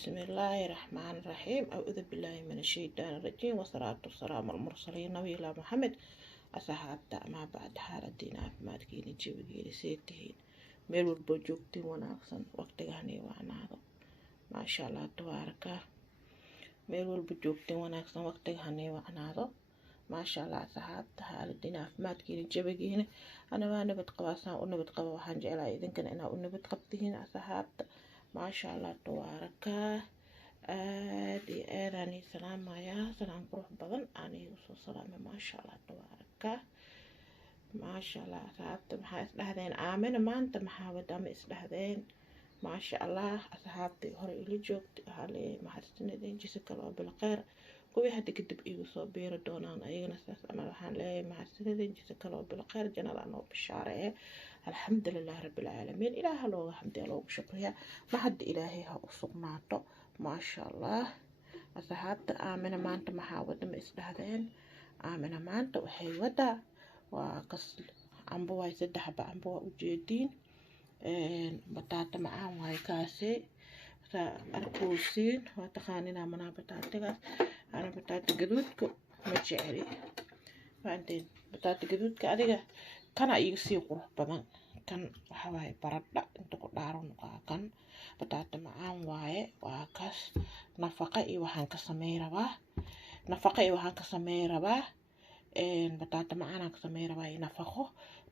بسم الله الرحمن الرحيم أعوذ بالله من الشيطان الرجيم والصلاة والسلام على المرسلين نبينا محمد أصحابتا ما بعد حالتين caafimaadkiina jawigiina seetihiin meel walbo joogtiin wanaagsan waqtigani waanaado maasha Allah tabaaraka meel walbo joogtiin wanaagsan waqtigani waanaado maasha Allah asxaabta xaaladiina caafimaadkiina jawigiina ana waa nabad qabaasan u nabad qaba waxaan jeclahay idinkana inaa u nabad qabtihiin asxaabta maasha Allah tabaaraka aad iyo aad aan salaamayaa salaam qurux badan aan igu soo salaamay maasha Allah tabaaraka maasha Allah asxaabta maxaa isdhahdeen aamina maanta maxaa wadama isdhahdeen maasha Allah asxaabtii hore ila joogtay hale maxaadsanadeen jisa kale oo bilqeer kuwii hadda kadib igu soo beeri doonaan ayagana saas ama waxaan leeyahay maxaadsanadeen jisa kale oo bilqeer jannada noo bishaaree الحمد لله رب العالمين إله لو حمد الله وشكرها ما حد إلهي ها أصغناته ما شاء الله أصحابت آمنة ما أنت محاولة ما إسلهذين آمنة ما أنت وحي ودا وقصل عمبوا يسدح بعمبوا وجدين بطاطا معاهم هاي كاسي الكوسين وتخانينا منا بطاطا أنا بطاطا قدودكو مجعري بعدين بطاطا قدودك أديك كان يصير قرح بدن كان حواي بردا انت قدارون كان بتاعت معان واي واكاس نفقه اي waxaan ka sameeyraba nafaqo ay waxaan ka sameeyraba bataata macaan ka sameeyraba ay nafaqo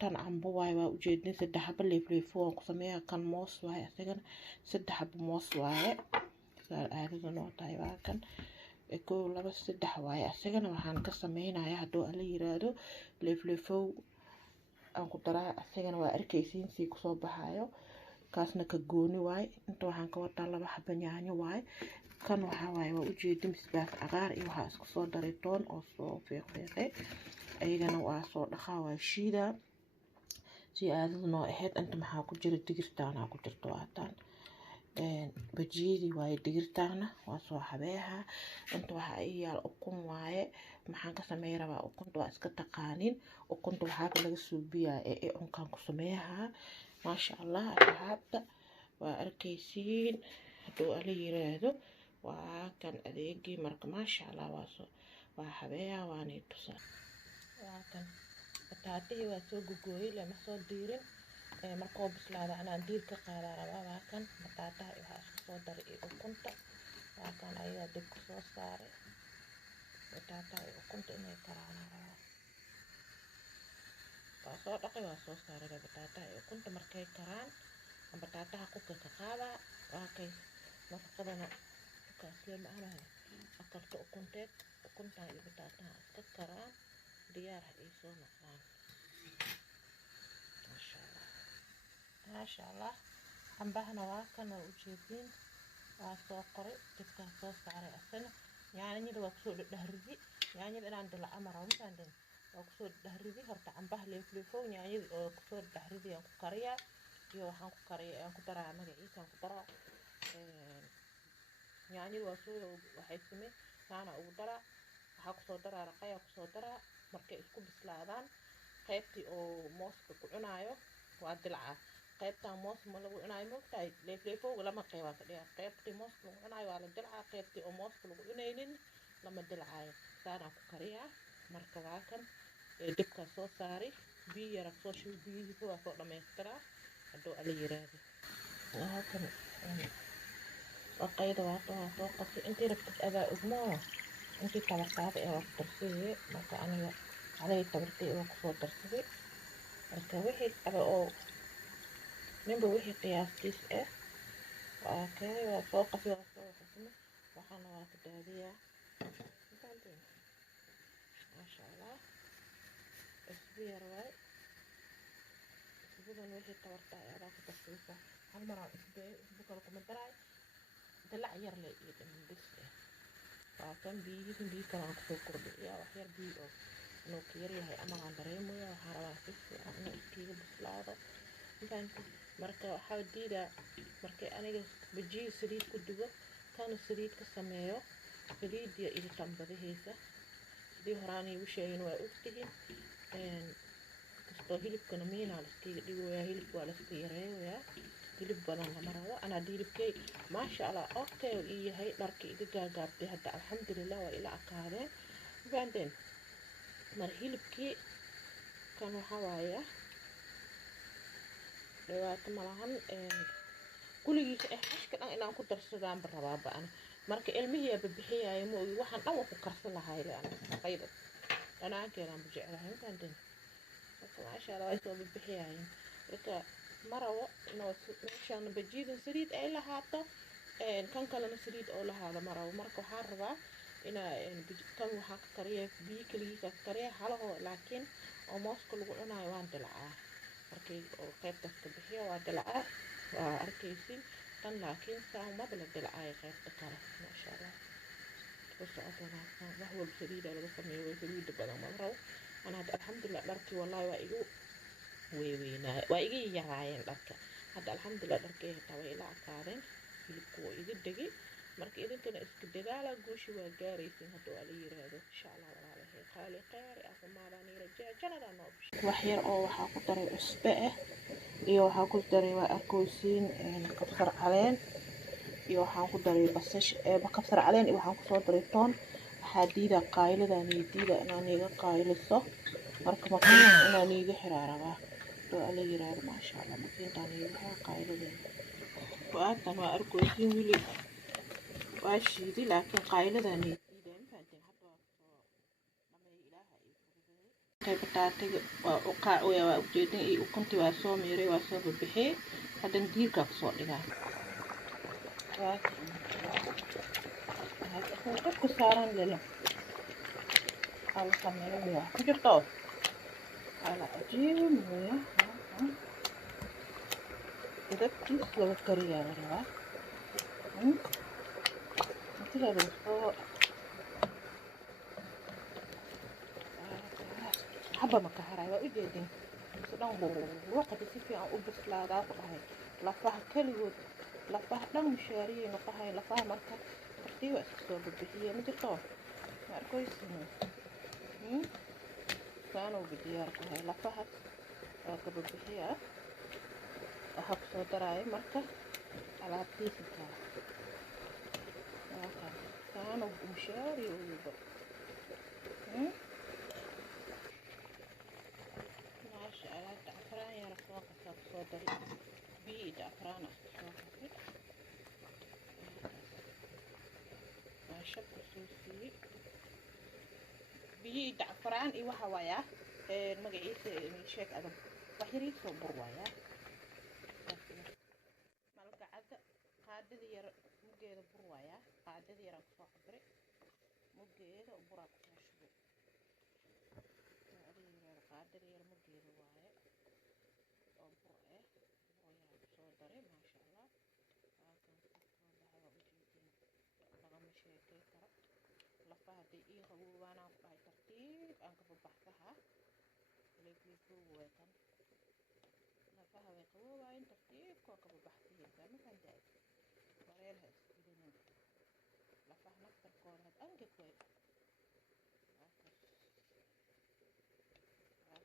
tan ambo waay waa ujeedin saddex xabo leefleefo aan ku sameeyaa kan moos waay asagana saddex xabo moos waay aadada noo tahay waa kan ko laba saddex waay asagana waxaan ka sameynayaa hadoo la yiraahdo leefleefo aan ku daraa asagana waa arkaysiin si ku soo baxayo kaasna ka gooni waay inta waxaan ka wataa laba xabo yaanyo waay kan waxa waay waa ujeedin misbaas cagaar iyo waxa isku soo daray toon oo soo fiiqfiiqay ayagana waa soo dhaqaa waa shiida si aadad noo ahayd inta maxaa ku jira digirtaana ku jirto waataan bajiidi waay digirtaana waa soo habeeha inta waxa ay yaal ukun waaye maxaan ka sameey rabaa ukunta waa iska taqaanin ukunta waxa laga suubiyaa ee unkaan ku sameeyaha maasha Allah asxaabta waa arkaysiin hadoo la yiraahdo waa kan adeegi marka maasha Allah waa habeeya waana tusa waa kan bataatihi waa soo gogooyay lama soo diirin markoo bislaada anaan diir ka qaadaa rabaa waa kan bataataha waxa isku soo daray ukunta waa kan ayaa dib ku soo saaray bataataha ukunta inay karaan waa soo dhaqay waa soo saaray bataataha ukunta markay karaan bataataha ku ka qaada waa kay nafaqadana kaasle ma aha akarto ukunteed ukunta iyo bataataha iska karaan diyaar ay soo noqdaan ما شاء الله عمبهنا واكن وجيبين واسو قري دبكا سو ساري اسنا يعني دو وقسو دهردي يعني ان عند الامر ومساندن وقسو دهردي horta cambaha leefleefo يعني وقسو دهردي aan ku kariya iyo waxaan ku kariya aan ku daraa magaciisa aan ku daraa يعني waxay samee saana ugu daraa waxa ku soo daraa raqay ku soo daraa markay isku bislaadaan qaybtii oo mooska ku cunaayo waa dilca qaybta moos ma lagu cunaayo moogtahay leefleefo lama qeyba ka dhiga qaybtii moos lagu cunaayo waa la dilca qaybtii oo moos lagu cunaynin lama dilcaayo saana ku kariya marka waa kan dibka soo saari biyo yar soo shil biyo waa soo dhameystira hadoo ala yiraahdo waa kan qayda waa soo qasi intii rabtid adaa ogmoo intii tabaqaad ee wax darsiye marka aniga علي تبرتي وقصود درسي marka wixii aba oo ninba wixii qiyaastis ah waa kay waa soo qafi waa soo qasmi waxana waa ka daadiya ma sha Allah isbiir way sidan wixii tabarta ayaa ka tafsiisa hal mar isbiir bukal kuma daray dalac yar la iyo bis waa kan biyo kala ku kordhiya wax yar biyo inuu ka yaryahay ama aan dareemayo waxaa rabaa si fiican inuu iskiga bislaado marka waxaa diidaa markay aniga bajiyo saliid ku dubo kana saliid ka sameeyo saliid iyo tambadahaysa sidii horaan igu sheegeen waa ogtihiin oo hilibkana miina la iska dhigoyaa hilibka waa la iska yareeyaa hilib badan lama rabo ana hilibkay maasha Allah okay uu yahay dharkii iga gaagaabtay hadda alxamdulillah waa ila aqaadeen baandeen mar hilibkii kan waxa waaya dhawaato malahan kuligiisa xashka dhan inaan ku darsadaan rabaa baan marka ilmihiya bixiyay ma ogi waxaan dhan ku karsan lahay laan qaydo anaa keenan bujeclahay baandeen maasha Allah ay soo bixiyay marka marawo inoo meeshaan bajiidan saliid ay lahaato kan kalena saliid oo lahaado marawo marka waxaan rabaa ina kan waxa ka kariyo biyo kaliya ka kariyo halaho laakiin oo mooska lagu cunayo waan dilaa markay oo qaybta ka bixiyo waa dilaa waa arkaysi tan laakiin saa ma bala dilaa qaybta kale maasha Allah وسعتنا وهو الجديد على قسمي وجديد بدل مرة أنا هذا الحمد لله دركي والله وينا ويجي يراين درك هذا الحمد لله دركي توي لا كارن يلقوا يجي دقي مرك إذا كان إسكدة على جوش وجاريسين هذا عليه هذا إن شاء الله ولا عليه خالي خير أخو ما راني رجع جل هذا نوبش وحير أو حاقدر أسبقه يو حاقدر وأكوسين كبصر علين iyo waxaan ku daray basash bakabsar caleen iyo waxaan ku soo daray toon waxa diida qaayladan iyo diida inaan iga qaayliso marka inaan iga xiraaraba oo ala yiraahdo ma sha Allah makiintan iga qaayladan waatan waa arkooyin wili waa shiidi laakiin qaayladan iyo diida infaanteen hadda dhamay ilaahay qaybtaatiga waa ujeedin iyo ukunti waa soo meeray waa soo bixiyay hadan diirka ku soo dhigaa هذا كسران لله على خميرة وياه كجرتوه على عجين وياه إذا بتيس لو كريه غيره مثل هذا الصوت حبة مكهرة وإجدين سلام وقت يصير أو بس لا ضاق هاي لا فاه كليود لفها دم مشاريه نقها لفها مركب ترتيب أسكسور بالبحية مجرطوه ماركويس كانوا بديار كهي لفها راكب بالبحية أحب صدراي مركب على بتيس كهي كانوا مشاريه ويبر ماشي على الدعفران يا رفاق صدري بي دعفران شبك سوسي بيجي دعفران إيه وحوايا المقعيس ميشيك أدم وحيري صبر وايا مالك قاعدة ديار مقيدة بروايا قاعدة ديار أنكسو حبري مقيدة وبراك ساشبو قاعدة ديار مقيدة وايا وبراك ويا صدري ما شاء الله لفها دي إيه هو وانا باي ترتيب أنك ببحثها اللي بيكون ويتن لفها ويقوى وين ترتيب كوكا ببحثها كما كان جاي وريلها اسكيدين لفها نكتر كون هاد أنك كوي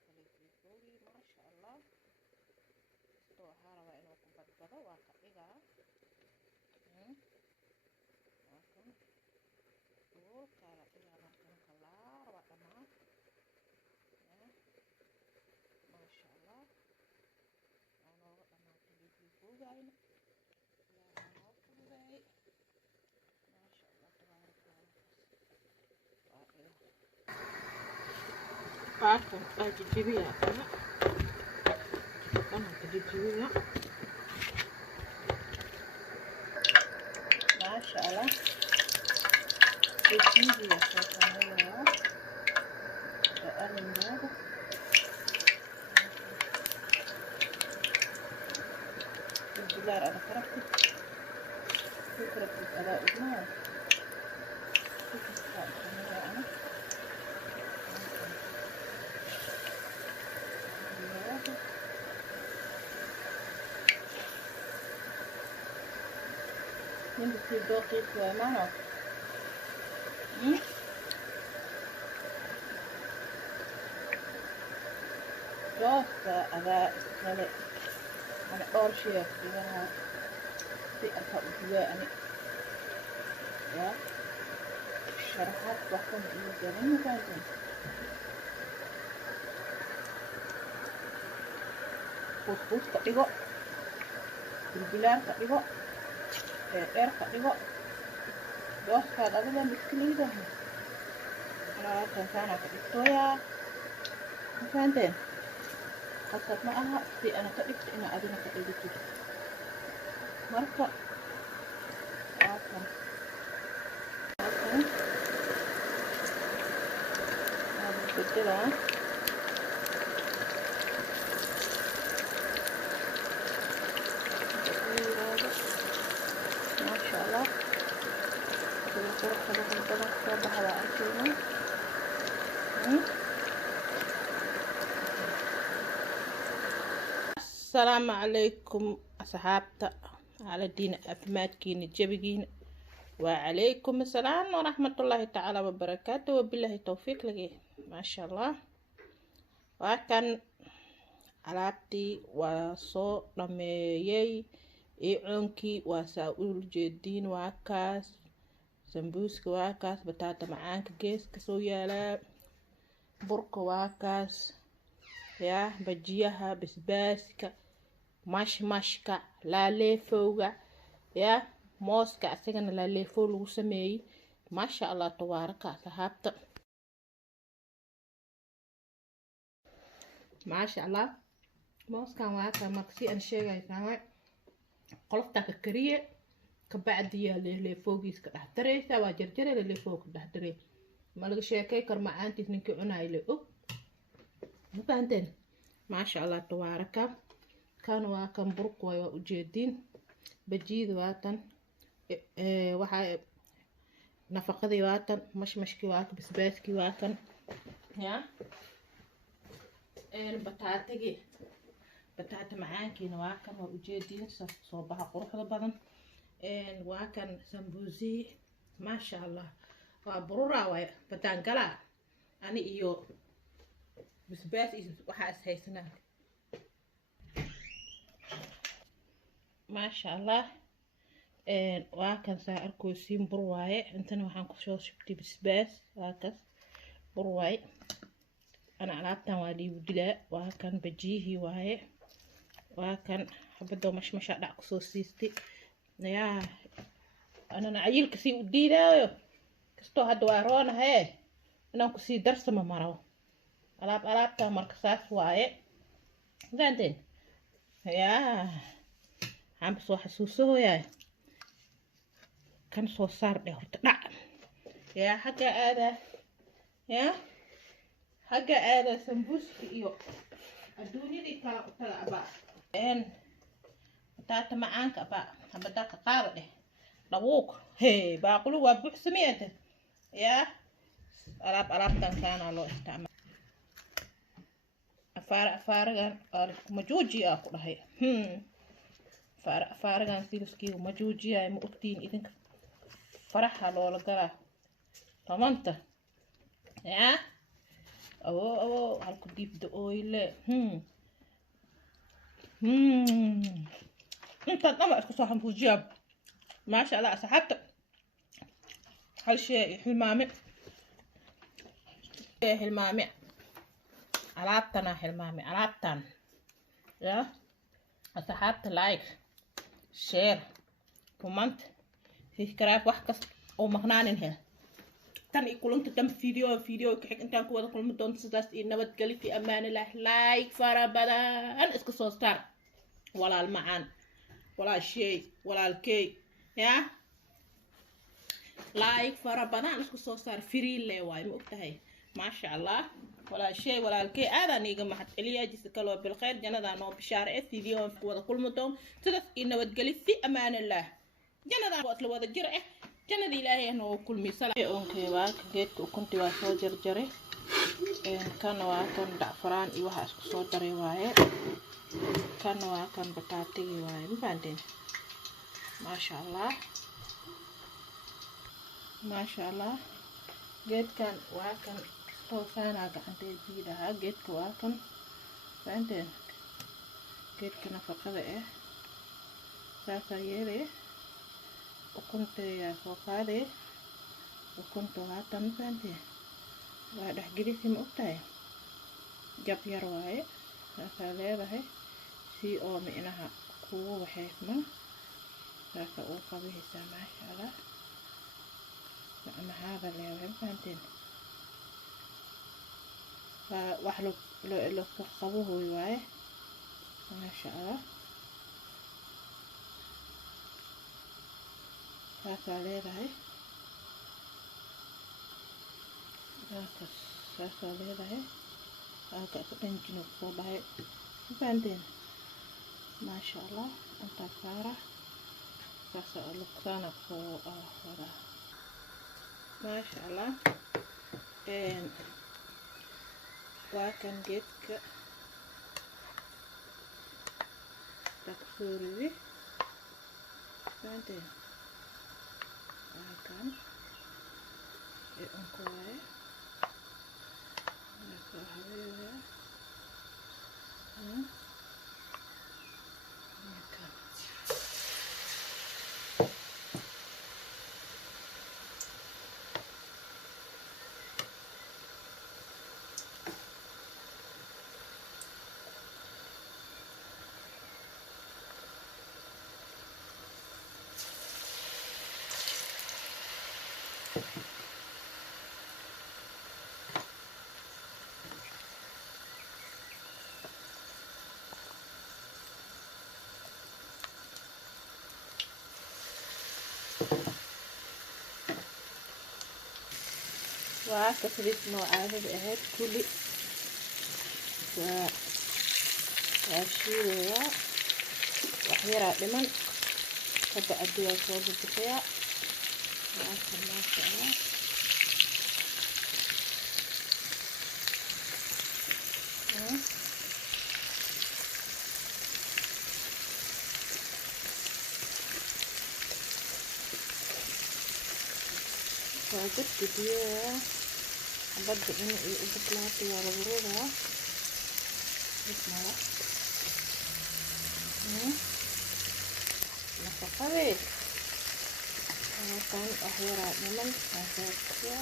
اللي بيكوي ما شاء الله استوحارا وإنو كبت بدا واقع إيقا kala dhigaa kalaar waa dhamaan maasha Allah aan uga dhamaatay biibigoogaayna ilaahay noo fududeeyay maasha Allah tabaaraka Allah baatan ajibiya kana ajibiya maasha Allah الجيبي يا شيخة أقل هذا الدولار أنا فرقت فكرة الأداء إبناء فكرة الأداء أنا من بتصير دقيق ومعنى جوزك أذا هذا أنا أول شيء فيها في أرفع أنا يا شرحات بحكم الجنين مكانين فوسفوس كتيجو البلان كتيجو إير كتيجو جوزك هذا بلا مسكين ده أنا كان كتيجويا مكانين خاصة معها في أنا كتيجت أنا أبينا كتيجت مركب هذا كده ما شاء الله السلام عليكم أصحابتا على دين أفمادكين جبجين وعليكم السلام ورحمة الله تعالى وبركاته وبالله التوفيق لك ما شاء الله وكان alaabtii waa soo dhameeyay cunkii waa saa u jeediin waa kaas sambuuska waa kaas bataata macaanka geeska soo yaalaa burka waa kaas yaa bajiyaha basbaaska mashmashka laaleefowga yaa mooska asagana laaleefow lagu sameeyay maasha allah tabaaraka saxaabta maasha allah mooskan waa ka markii aan sheegaysaa qolofta ka kariye ka bacdi yaa leefowgiis ka dhaxtareysa waa jarjare leefowg ka dhaxtarey ma laga sheekay kar macaantiis ninkii cunay le og ma fahanteen maasha allah tabaaraka kan waa kan burq way u jeedin bajiid waa tan waxa nafaqadii waa tan mashmashkii waa basbaaskii waa kan yaa bataata macaankiina waa kan waa ujeediin soo baxa quruxda badan waa kan sambuusi maasha allah waa burura way bataan gala ani iyo basbaas waxa is haysanaa maasha allah waa kan saa arkoosin bur waaye intana waxaan ku soo shubtay basbaas waa kas bur waaye أنا علبتها وادي ودلا وكان بجيه وهاي وكان حبده مش أدع خصوصيتي يا أنا نعيل كسي ودي لا كستو هدوارون هاي أنا كسي درس ما مروا علبتها مركزات وهاي زين يا عم بسوا حسوسه يا كان صو صار ده لا يا حاجة هذا يا حاجة هذا سمبوسك إيو أدوني لي كلا أبا بتاعت معانك أبا بدك قارده لووك هي باقولوا وابوح سميته يا ألاب كان على استعمال أفارغان مجوجي أقول هاي أفارغان سيلسكي ومجوجي هاي مؤكتين إذن فرحها لولا قرا طمنته يا أو هالكو ديب دقويلة انت طبعا اسكو صاحب فوجياب ما شاء الله سحبت هالشيء حلمامي حلمامي علابتنا حلمامي علابتن يا سحبت لايك شير كومنت سبسكرايب وحكس او مقنانين تاني كلهم تتم فيديو كحك انت كو ودا كلهم دون سداس نبد قلي في امان الله لايك فربدان اسكو سو ستار ولا المعان ولا الشيء ولا الكي يا لايك فربدان اسكو سو ستار فري لي واي مقتهي ما شاء الله ولا شيء ولا الكي هذا نيجا ما حد اليا جسك الله بالخير جندا نو بشارع فيديو كو ودا كلهم دون سداس نبد قلي في امان الله جندا وقت لو ودا جرعه جنة إلهي أنه كل مثال أونكي واك جيت وكنت واسو جرجري كان واكن دعفران إيوها أسكو صدري واي كان واكن بطاطي واي مباندين ما شاء الله ما شاء الله جيت كان واكن توسانا عندي جيدها جيت واكن فأنتين كيف كنا فقدة ساسا يلي وكنت يا فوقادي وكنت هاتن فأنتين بعد حجريسي مقطعي جاب يرواي ساسا ليبهي سي او مئنها قوة وحيكمة ساسا اوقا به سامع شاء أما هذا اللي يوهم فانتين فوحلو لو كخبوه ويواي ما شاء الله ساسا ليبهي ساسا ليبهي هاكا تنجنو صوبهي فانتين ما شاء الله انت فارة ساسا لكسانا فوق هذا ما شاء الله وكان جيتك تكسوري فانتين وكان انكواي نكو حبيبي وكسرت نوعات بأهد كل وشيلها وحيرة لمن تبقى الدول صوب البقية ما شاء الله فقلت دي بدأ إنه يبطلات يا ربروها اسمها نفقري كان أحيرا لمن أساسيا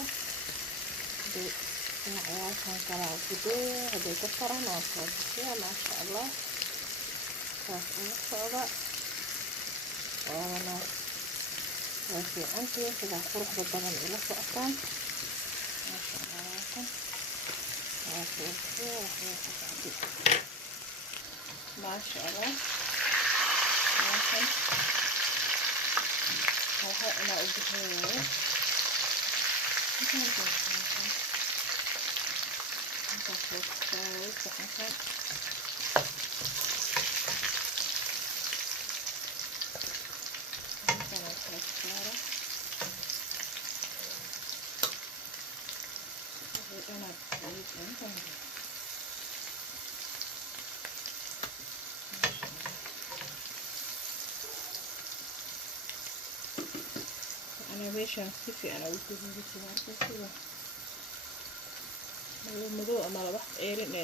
بنعيات هنكلا وكده هدي كفرة نوصل ما شاء الله فاسمه صعبة وانا وفي أنتي كده خروح بالضبط إلى سقطان ما شاء الله وفي ما شاء الله ممكن هاي أنا أبدأ أنا بيش أنسيكي أنا قلت لك كده الموضوع ما راح إيه لأن